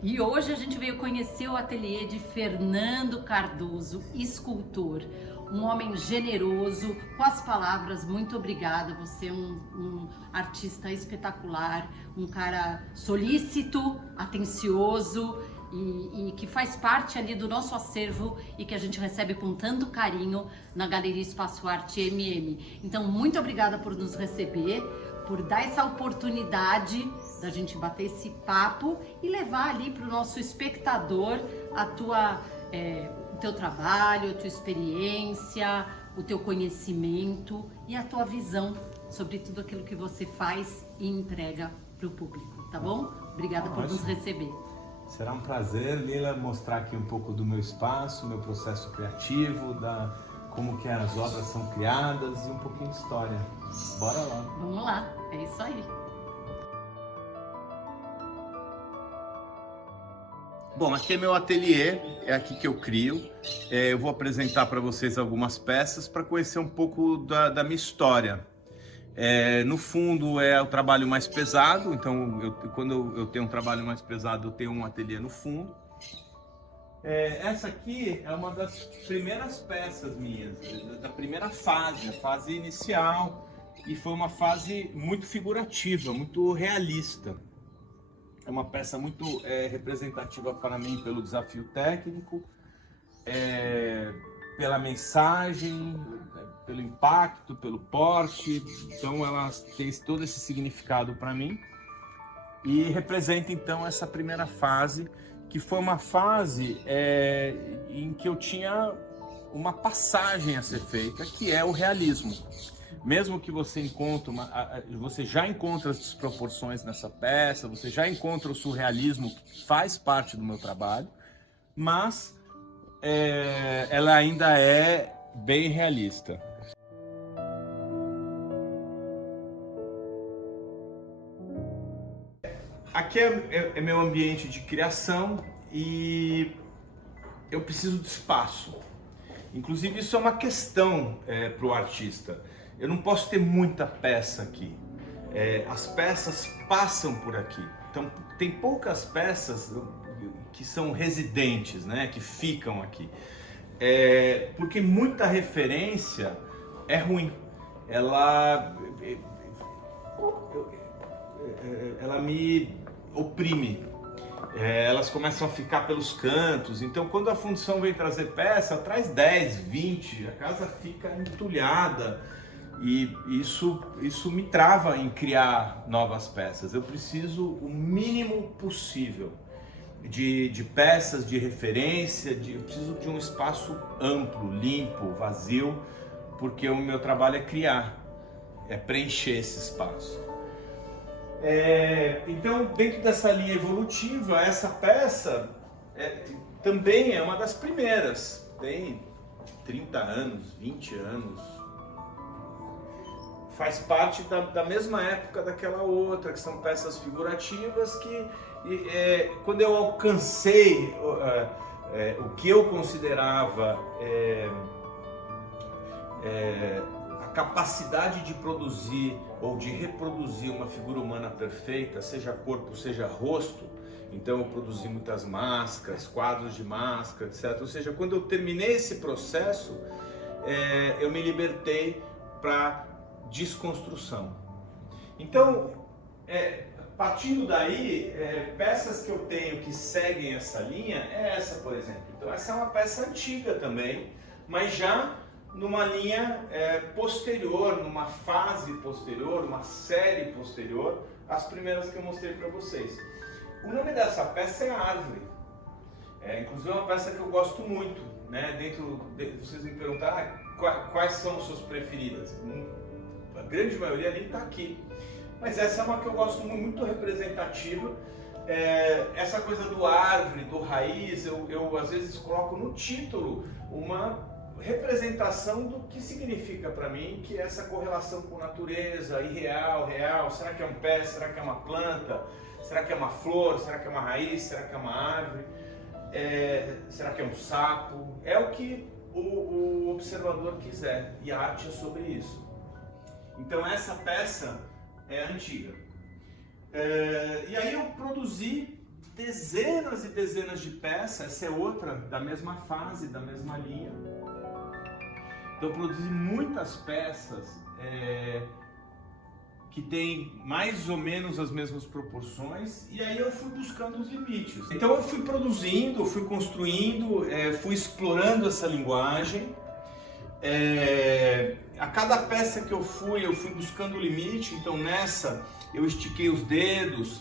E hoje a gente veio conhecer o ateliê de Fernando Cardoso, escultor, um homem generoso, com as palavras, muito obrigada, você é um artista espetacular, um cara solícito, atencioso e que faz parte ali do nosso acervo e que a gente recebe com tanto carinho na Galeria Espaço Arte MM. Então, muito obrigada por nos receber, por dar essa oportunidade da gente bater esse papo e levar ali para o nosso espectador o teu trabalho, a tua experiência, o teu conhecimento e a tua visão sobre tudo aquilo que você faz e entrega para o público, tá bom? Obrigada por nos receber. Será um prazer, Lila, mostrar aqui um pouco do meu espaço, meu processo criativo, como que as obras são criadas e um pouquinho de história. Bora lá! Vamos lá, é isso aí. Bom, aqui é meu ateliê, é aqui que eu crio. Eu vou apresentar para vocês algumas peças para conhecer um pouco da minha história. No fundo é o trabalho mais pesado, então quando eu tenho um trabalho mais pesado eu tenho um ateliê no fundo. Essa aqui é uma das primeiras peças minhas, da primeira fase, a fase inicial, e foi uma fase muito figurativa, muito realista. É uma peça muito representativa para mim pelo desafio técnico, pela mensagem, pelo impacto, pelo porte. Então ela tem todo esse significado para mim e representa então essa primeira fase, que foi uma fase em que eu tinha uma passagem a ser feita, que é o realismo. Mesmo que você encontre você já encontra as desproporções nessa peça, você já encontra o surrealismo, que faz parte do meu trabalho, mas ela ainda é bem realista. Aqui é meu ambiente de criação e eu preciso de espaço. Inclusive isso é uma questão para o artista. Eu não posso ter muita peça aqui. As peças passam por aqui. Então tem poucas peças que são residentes, né, que ficam aqui. Porque muita referência é ruim. Ela me oprime. Elas começam a ficar pelos cantos. Então quando a fundição vem trazer peça, traz 10, 20, a casa fica entulhada. E isso me trava em criar novas peças. Eu preciso o mínimo possível de peças, de referência, eu preciso de um espaço amplo, limpo, vazio, porque o meu trabalho é criar, é preencher esse espaço. Então, dentro dessa linha evolutiva, essa peça também é uma das primeiras, tem 30 anos, 20 anos. Faz parte da mesma época daquela outra, que são peças figurativas que, quando eu alcancei o que eu considerava a capacidade de produzir ou de reproduzir uma figura humana perfeita, seja corpo, seja rosto, então eu produzi muitas máscaras, quadros de máscara, etc. Ou seja, quando eu terminei esse processo, eu me libertei para desconstrução. Então, partindo daí, peças que eu tenho que seguem essa linha é essa, por exemplo. Então essa é uma peça antiga também, mas já numa linha posterior, numa fase posterior, uma série posterior às primeiras que eu mostrei para vocês. O nome dessa peça é Árvore. Inclusive é uma peça que eu gosto muito, né? Vocês me perguntaram quais são as suas preferidas. A grande maioria nem está aqui, mas essa é uma que eu gosto muito representativa. Essa coisa do árvore, do raiz, eu às vezes coloco no título uma representação do que significa para mim, que é essa correlação com natureza, irreal, real. Será que é um pé? Será que é uma planta? Será que é uma flor? Será que é uma raiz? Será que é uma árvore? Será que é um sapo? É o que o observador quiser, e a arte é sobre isso. Então essa peça é antiga. E aí eu produzi dezenas e dezenas de peças. Essa é outra da mesma fase, da mesma linha. Então eu produzi muitas peças que tem mais ou menos as mesmas proporções, e aí eu fui buscando os limites. Então eu fui produzindo, fui construindo, fui explorando essa linguagem. A cada peça que eu fui buscando o limite. Então nessa eu estiquei os dedos,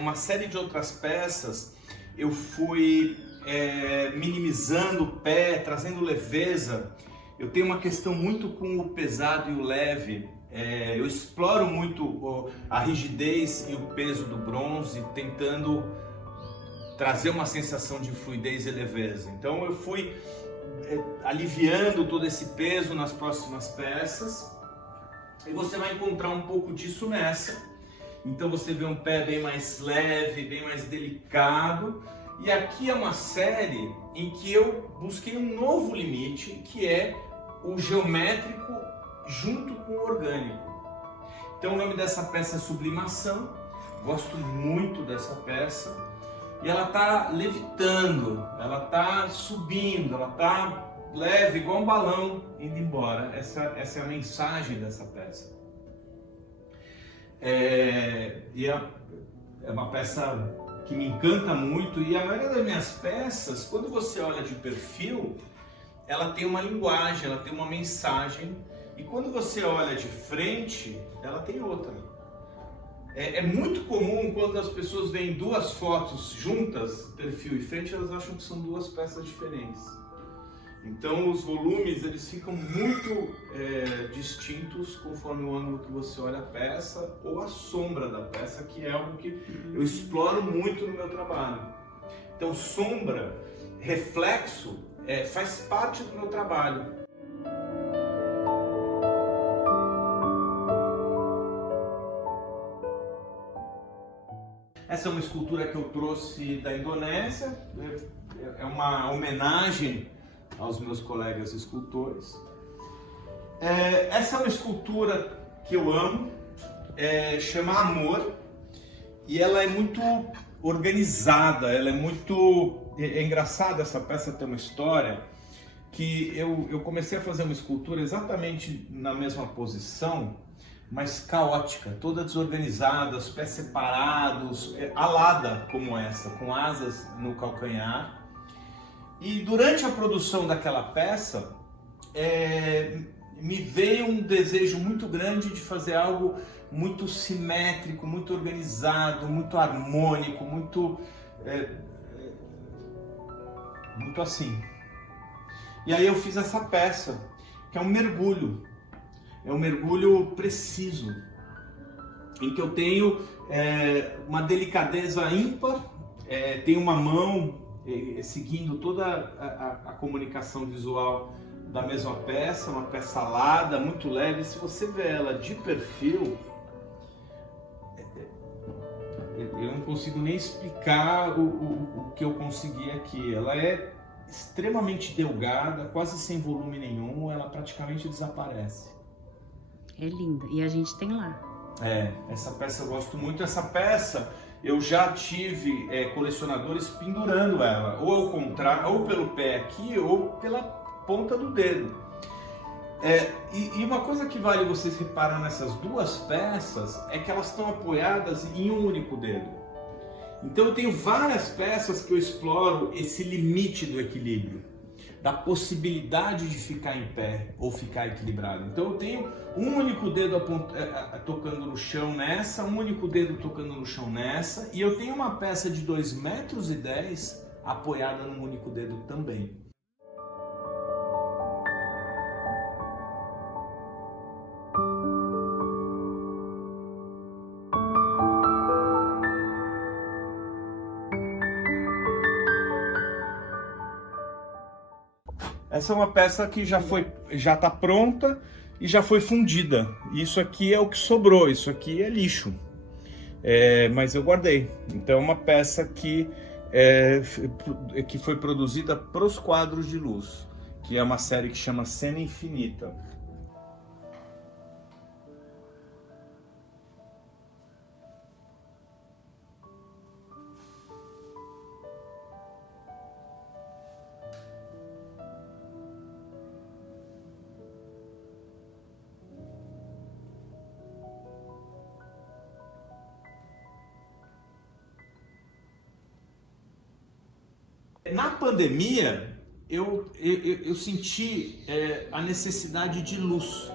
uma série de outras peças eu fui minimizando o pé, trazendo leveza. Eu tenho uma questão muito com o pesado e o leve. Eu exploro muito a rigidez e o peso do bronze, tentando trazer uma sensação de fluidez e leveza. Então eu fui aliviando todo esse peso nas próximas peças, e você vai encontrar um pouco disso nessa. Então você vê um pé bem mais leve, bem mais delicado, e aqui é uma série em que eu busquei um novo limite, que é o geométrico junto com o orgânico. Então o nome dessa peça é Sublimação. Gosto muito dessa peça. E ela está levitando, ela está subindo, ela está leve, igual um balão, indo embora. Essa é a mensagem dessa peça. E é uma peça que me encanta muito, e a maioria das minhas peças, quando você olha de perfil, ela tem uma linguagem, ela tem uma mensagem, e quando você olha de frente, ela tem outra. É muito comum quando as pessoas veem duas fotos juntas, perfil e frente, elas acham que são duas peças diferentes. Então os volumes eles ficam muito distintos conforme o ângulo que você olha a peça ou a sombra da peça, que é algo que eu exploro muito no meu trabalho. Então sombra, reflexo, faz parte do meu trabalho. Essa é uma escultura que eu trouxe da Indonésia, é uma homenagem aos meus colegas escultores. Essa é uma escultura que eu amo, chama Amor, e ela é muito organizada, ela é muito... É engraçado, essa peça tem uma história, que eu comecei a fazer uma escultura exatamente na mesma posição, mas caótica, toda desorganizada, os pés separados, alada como essa, com asas no calcanhar. E durante a produção daquela peça, me veio um desejo muito grande de fazer algo muito simétrico, muito organizado, muito harmônico, muito assim. E aí eu fiz essa peça, que é um mergulho. É um mergulho preciso, em que eu tenho uma delicadeza ímpar, tenho uma mão seguindo toda a comunicação visual da mesma peça, uma peça alada, muito leve. Se você vê ela de perfil, eu não consigo nem explicar o que eu consegui aqui. Ela é extremamente delgada, quase sem volume nenhum, ela praticamente desaparece. É linda, e a gente tem lá. Essa peça eu gosto muito. Essa peça eu já tive colecionadores pendurando ela, ou ao contrário, ou pelo pé aqui, ou pela ponta do dedo. E uma coisa que vale vocês reparar nessas duas peças é que elas estão apoiadas em um único dedo. Então eu tenho várias peças que eu exploro esse limite do equilíbrio, da possibilidade de ficar em pé ou ficar equilibrado. Então eu tenho um único dedo tocando no chão nessa, um único dedo tocando no chão nessa, e eu tenho uma peça de 2,10 metros apoiada num único dedo também. Essa é uma peça que já está pronta e já foi fundida. Isso aqui é o que sobrou, isso aqui é lixo. Mas eu guardei. Então é uma peça que foi produzida para os quadros de luz, que é uma série que chama Cena Infinita. Na pandemia, eu senti a necessidade de luz.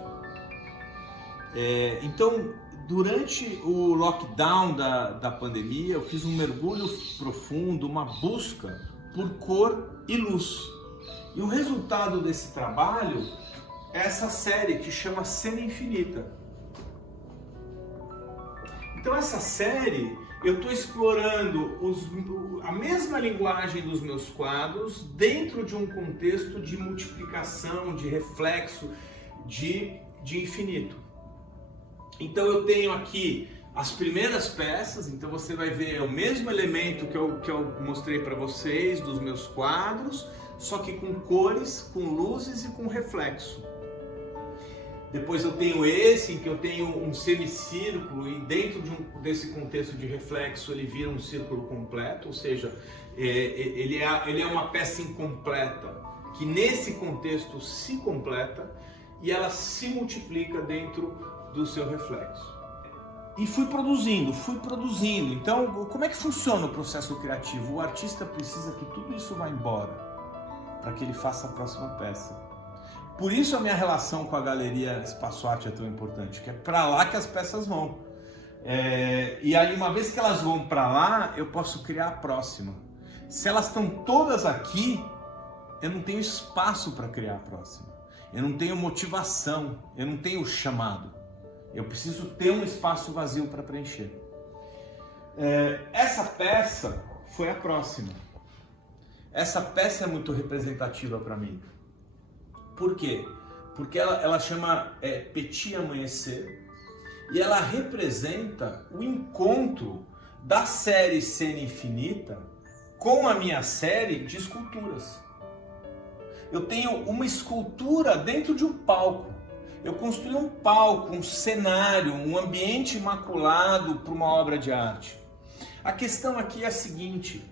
Então, durante o lockdown da pandemia, eu fiz um mergulho profundo, uma busca por cor e luz. E o resultado desse trabalho é essa série que chama Cena Infinita. Então essa série, eu estou explorando a mesma linguagem dos meus quadros dentro de um contexto de multiplicação, de reflexo, de infinito. Então eu tenho aqui as primeiras peças, então você vai ver o mesmo elemento que eu mostrei para vocês dos meus quadros, só que com cores, com luzes e com reflexo. Depois eu tenho esse, em que eu tenho um semicírculo e dentro desse contexto de reflexo ele vira um círculo completo, ou seja, ele é uma peça incompleta, que nesse contexto se completa e ela se multiplica dentro do seu reflexo. E fui produzindo. Então, como é que funciona o processo criativo? O artista precisa que tudo isso vá embora para que ele faça a próxima peça. Por isso a minha relação com a Galeria Espaço Arte é tão importante, que é para lá que as peças vão. E aí, uma vez que elas vão para lá, eu posso criar a próxima. Se elas estão todas aqui, eu não tenho espaço para criar a próxima. Eu não tenho motivação, eu não tenho chamado. Eu preciso ter um espaço vazio para preencher. Essa peça foi a próxima. Essa peça é muito representativa para mim. Por quê? Porque ela chama Petit Amanhecer e ela representa o encontro da série Cena Infinita com a minha série de esculturas. Eu tenho uma escultura dentro de um palco. Eu construí um palco, um cenário, um ambiente imaculado para uma obra de arte. A questão aqui é a seguinte: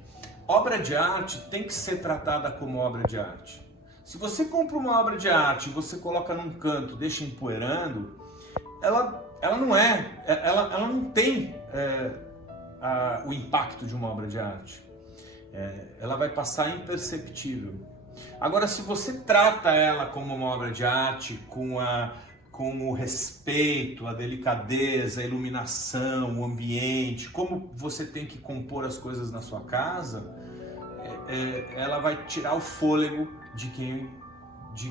obra de arte tem que ser tratada como obra de arte. Se você compra uma obra de arte e você coloca num canto, deixa empoeirando, ela não tem o impacto de uma obra de arte. Ela vai passar imperceptível. Agora, se você trata ela como uma obra de arte, com o respeito, a delicadeza, a iluminação, o ambiente, como você tem que compor as coisas na sua casa, ela vai tirar o fôlego de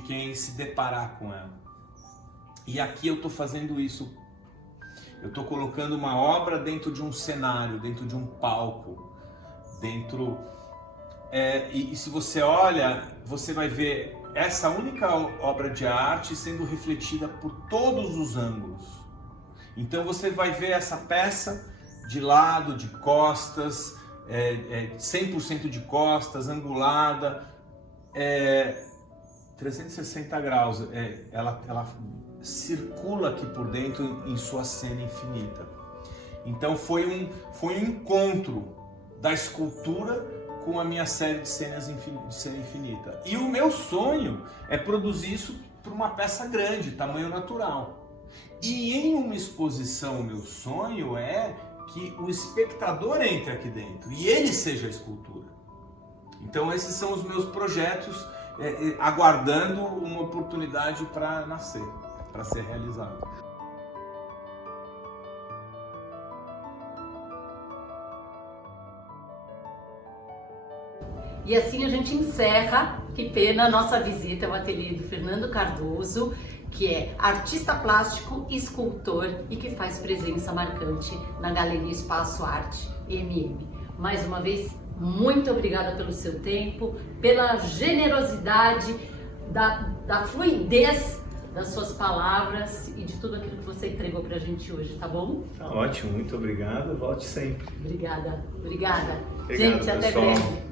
quem se deparar com ela. E aqui eu estou fazendo isso. Eu estou colocando uma obra dentro de um cenário, dentro de um palco, e se você olha, você vai ver essa única obra de arte sendo refletida por todos os ângulos. Então você vai ver essa peça de lado, de costas, 100% de costas, angulada, 360 graus. Ela circula aqui por dentro em sua cena infinita. Então foi um encontro da escultura com a minha série de cenas de cena infinita. E o meu sonho é produzir isso para uma peça grande, tamanho natural. E em uma exposição, o meu sonho é que o espectador entre aqui dentro e ele seja a escultura. Então esses são os meus projetos, aguardando uma oportunidade para nascer, para ser realizado. E assim a gente encerra, que pena, a nossa visita ao ateliê do Fernando Cardoso, que é artista plástico, escultor e que faz presença marcante na Galeria Espaço Arte MM. Mais uma vez, muito obrigada pelo seu tempo, pela generosidade, da fluidez das suas palavras e de tudo aquilo que você entregou pra gente hoje, tá bom? Tá ótimo, muito obrigado, volte sempre. Obrigada. Obrigado, Gente, até pessoal. breve.